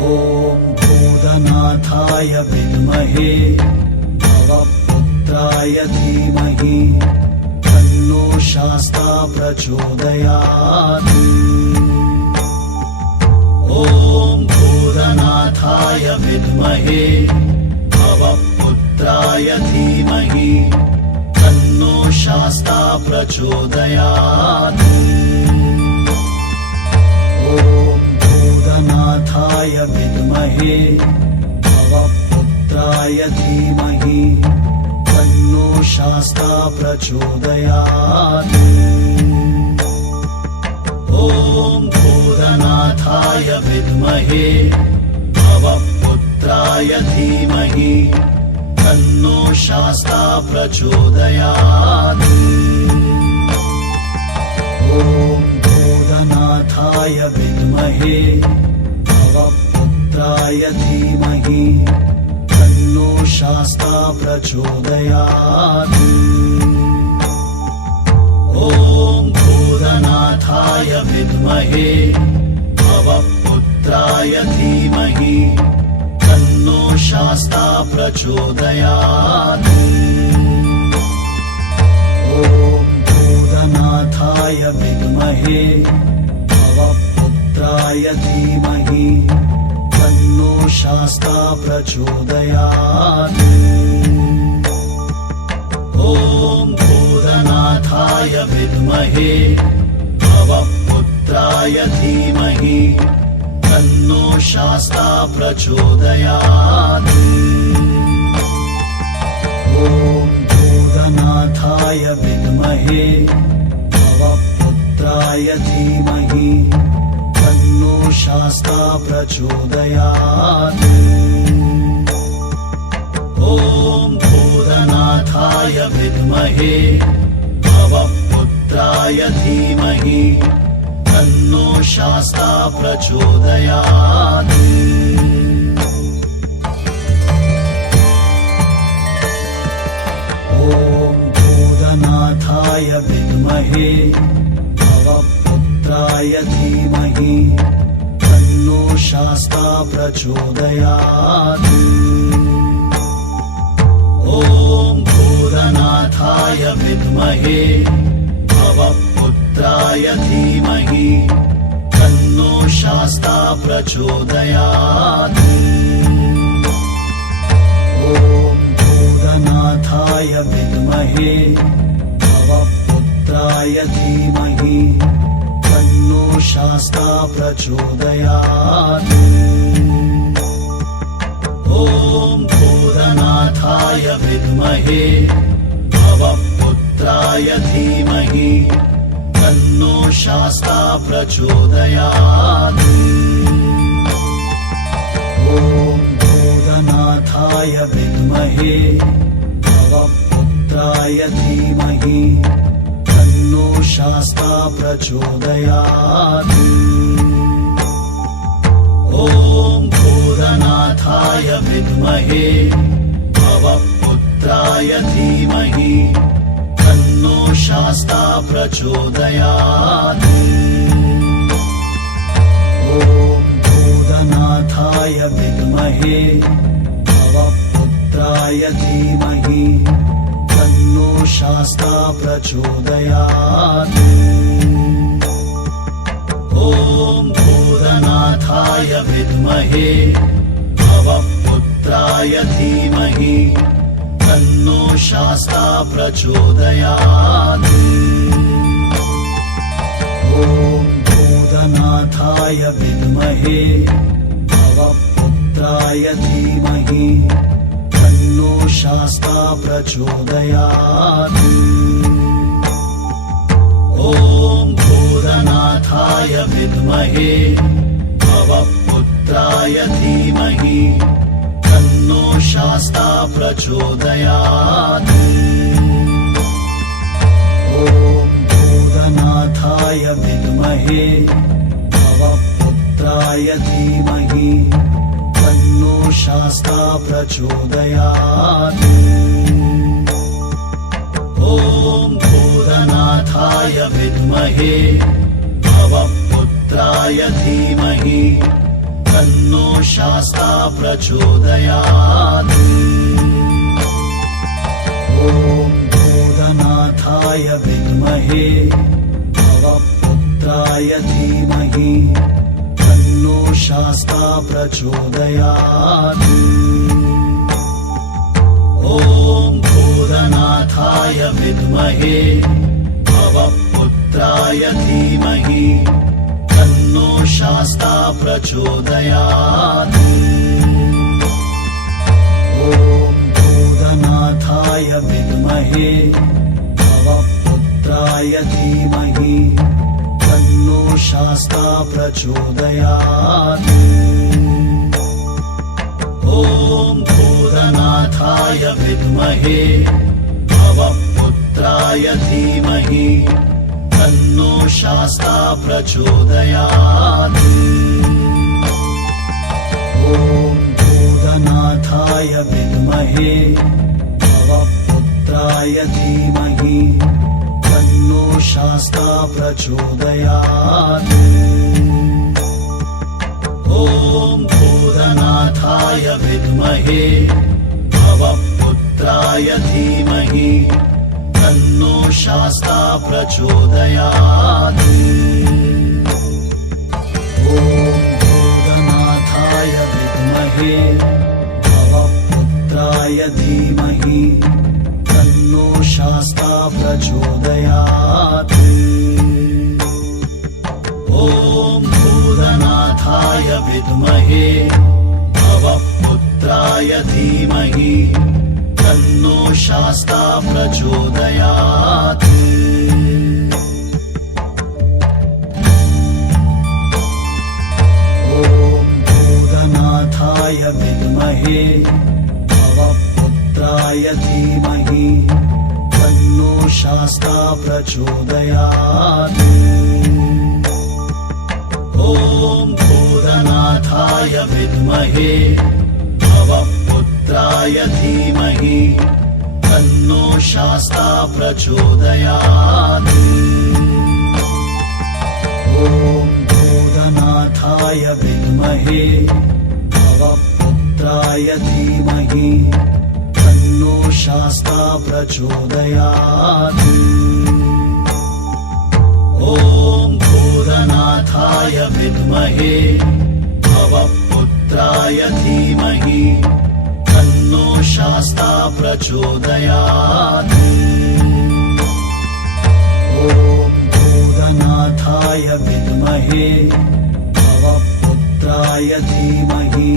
ॐ भूतनाथाय विद्महे भवपुत्राय धीमहि तन्नो शास्ता प्रचोदयात्। ॐ भूतनाथाय विद्महे भवपुत्राय धीमहि तन्नो शास्ता प्रचोदयात्। ॐ भूतनाथाय विद्महे भवपुत्राय धीमहि तन्नो शास्ता प्रचोदयात्। ॐ भूतनाथाय विद्महे भवपुत्राय धीमहि तन्नो शास्ता प्रचोदयात्। ॐ भूतनाथाय विद्महे भवपुत्राय धीमहि तन्नो शास्ता प्रचोदयात्। ॐ भूतनाथाय विद्महे भवपुत्राय धीमहि तन्नो शास्ता प्रचोदयात्। ॐ भूतनाथाय विद्महे भवपुत्राय धीमहि तन्नो शास्ता प्रचोदयात्। ॐ भूतनाथाय विद्महे भवपुत्राय धीमहि तन्नो शास्ता प्रचोदयात्। ॐ भूतनाथाय विद्महे भवपुत्राय धीमहि तन्नो शास्ता प्रचोदयात्। ॐ भूतनाथाय विद्महे भवपुत्राय धीमहि तन्नो शास्ता प्रचोदयात्। ॐ भूतनाथाय विद्महे भवपुत्राय धीमहि तन्नो शास्ता प्रचोदयात्। ॐ भूतनाथाय विद्महे भवपुत्राय धीमहि तन्नो शास्ता प्रचोदयात्। ॐ भूतनाथाय विद्महे भवपुत्राय धीमहि तन्नो शास्ता प्रचोदयात्। ॐ भूतनाथाय विद्महे भवपुत्राय धीमहि तन्नो शास्ता प्रचोदयात्। ॐ भूतनाथाय विद्महे भवपुत्राय धीमहि तन्नो शास्ता प्रचोदयात्। ॐ भूतनाथाय विद्महे भवपुत्राय धीमहि तन्नो शास्ता प्रचोदयात्। ॐ भूतनाथाय विद्महे भवपुत्राय धीमहि तन्नो शास्ता प्रचोदयात्। ॐ भूतनाथाय विद्महे भवपुत्राय धीमहि तन्नो शास्ता प्रचोदयात्। ॐ भूतनाथाय विद्महे भवपुत्राय धीमहि तन्नो शास्ता प्रचोदयात्। ॐ भूतनाथाय विद्महे भवपुत्राय धीमहि तन्नो शास्ता प्रचोदयात्। ॐ भूतनाथाय विद्महे भवपुत्राय धीमहि तन्नो शास्ता प्रचोदयात्। ॐ भूतनाथाय विद्महे भवपुत्राय धीमहि तन्नो शास्ता प्रचोदयात्। ॐ भूतनाथाय विद्महे भवपुत्राय धीमहि तन्नो शास्ता प्रचोदयात्। ॐ भूतनाथाय विद्महे भवपुत्राय धीमहि तन्नो शास्ता प्रचोदयात्। ॐ भूतनाथाय विद्महे भवपुत्राय धीमहि तन्नो शास्ता प्रचोदयात्। ॐ भूतनाथाय विद्महे भवपुत्राय धीमहि तन्नो शास्ता प्रचोदयात्। ॐ भूतनाथाय विद्महे भवपुत्राय धीमहि तन्नो शास्ता प्रचोदयात्। ॐ भूतनाथाय विद्महे भवपुत्राय धीमहि तन्नो शास्ता प्रचोदयात्। ॐ भूतनाथाय विद्महे भवपुत्राय धीमहि तन्नो शास्ता प्रचोदयात्। ॐ भूतनाथाय विद्महे भवपुत्राय धीमहि तन्नो शास्ता प्रचोदयात्। ॐ भूतनाथाय विद्महे भवपुत्राय धीमहि तन्नो शास्ता प्रचोदयात्। ॐ भूतनाथाय विद्महे भवपुत्राय धीमहि तन्नो शास्ता प्रचोदयात्। ॐ भूतनाथाय विद्महे भवपुत्राय धीमहि तन्नो शास्ता प्रचोदयात्। ॐ भूतनाथाय विद्महे भवपुत्राय धीमहि तन्नो शास्ता प्रचोदयात्। ॐ भूतनाथाय विद्महे भवपुत्राय धीमहि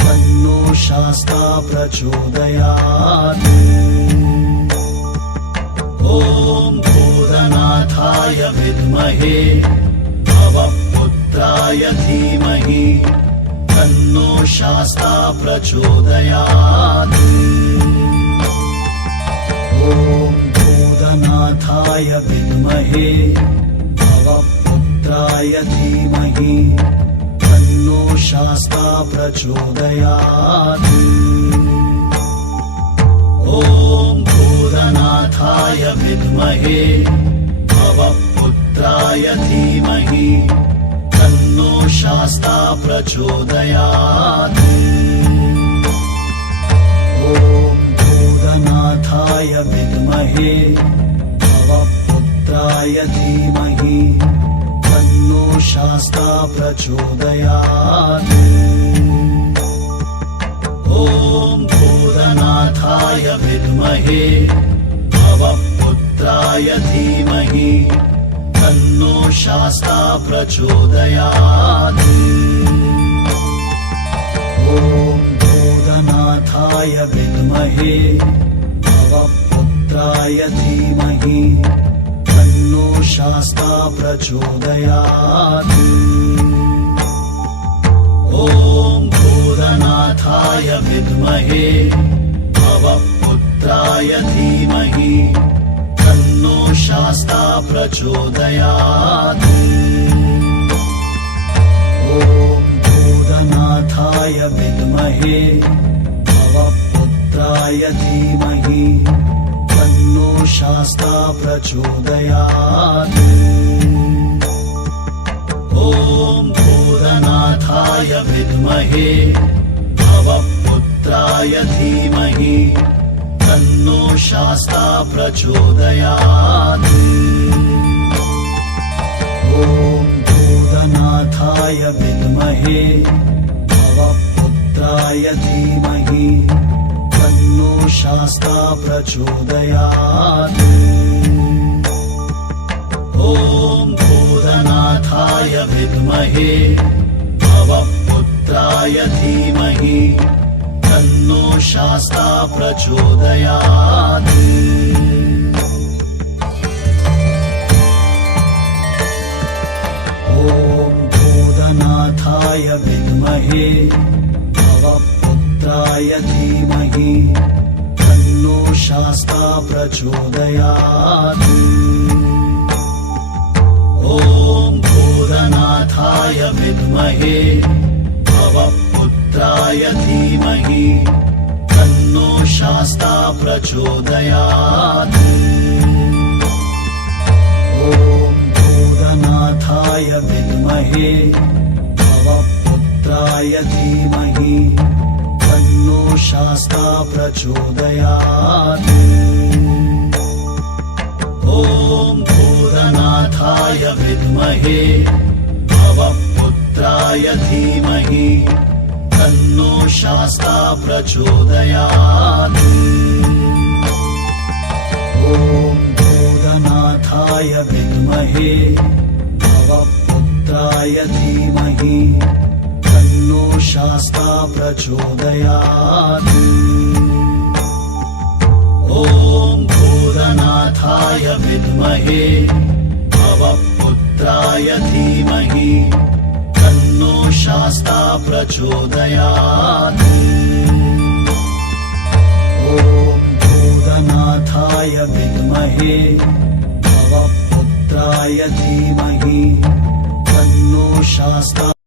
तन्नो शास्ता प्रचोदयात्। ॐ भूतनाथाय विद्महे भवपुत्राय धीमहि तन्नो शास्ता प्रचोदयात्। ॐ भूतनाथाय विद्महे भवपुत्राय धीमहि तन्नो शास्ता प्रचोदयात्। ॐ भूतनाथाय विद्महे भवपुत्राय धीमहि तन्नो शास्ता प्रचोदयात्। ॐ भूतनाथाय विद्महे भवपुत्राय धीमहि तन्नो शास्ता प्रचोदयात्। ॐ भूतनाथाय विद्महे भवपुत्राय धीमहि तन्नो शास्ता प्रचोदयात्। ॐ भूतनाथाय विद्महे भवपुत्राय धीमहि तन्नो शास्ता प्रचोदयात्। ॐ भूतनाथाय विद्महे भवपुत्राय धीमहि तन्नो शास्ता प्रचोदयात्। ॐ भूतनाथाय विद्महे भवपुत्राय धीमहि तन्नो शास्ता प्रचोदयात्। ॐ भूतनाथाय विद्महे भवपुत्राय धीमहि तन्नो शास्ता प्रचोदयात्। ॐ भूतनाथाय विद्महे भवपुत्राय धीमहि तन्नो शास्ता प्रचोदयात्। ॐ भूतनाथाय विद्महे भवपुत्राय धीमहि तन्नो शास्ता प्रचोदयात्। ॐ भूतनाथाय विद्महे भवपुत्राय धीमहि तन्नो शास्ता प्रचोदयात्। ॐ भूतनाथाय विद्महे भवपुत्राय धीमहि तन्नो शास्ता प्रचोदयात्। ॐ भूतनाथाय विद्महे भवपुत्राय धीमहि तन्नो शास्ता प्रचोदयात्। ॐ भूतनाथाय विद्महे भवपुत्राय धीमहि तन्नो शास्ता प्रचोदयात्। ॐ भूतनाथाय विद्महे भवपुत्राय धीमहि तन्नो शास्ता प्रचोदयात्। ॐ भूतनाथाय विद्महे भवपुत्राय धीमहि तन्नो शास्ता प्रचोदयात्। ॐ भूतनाथाय विद्महे भवपुत्राय धीमहि तन्नो शास्ता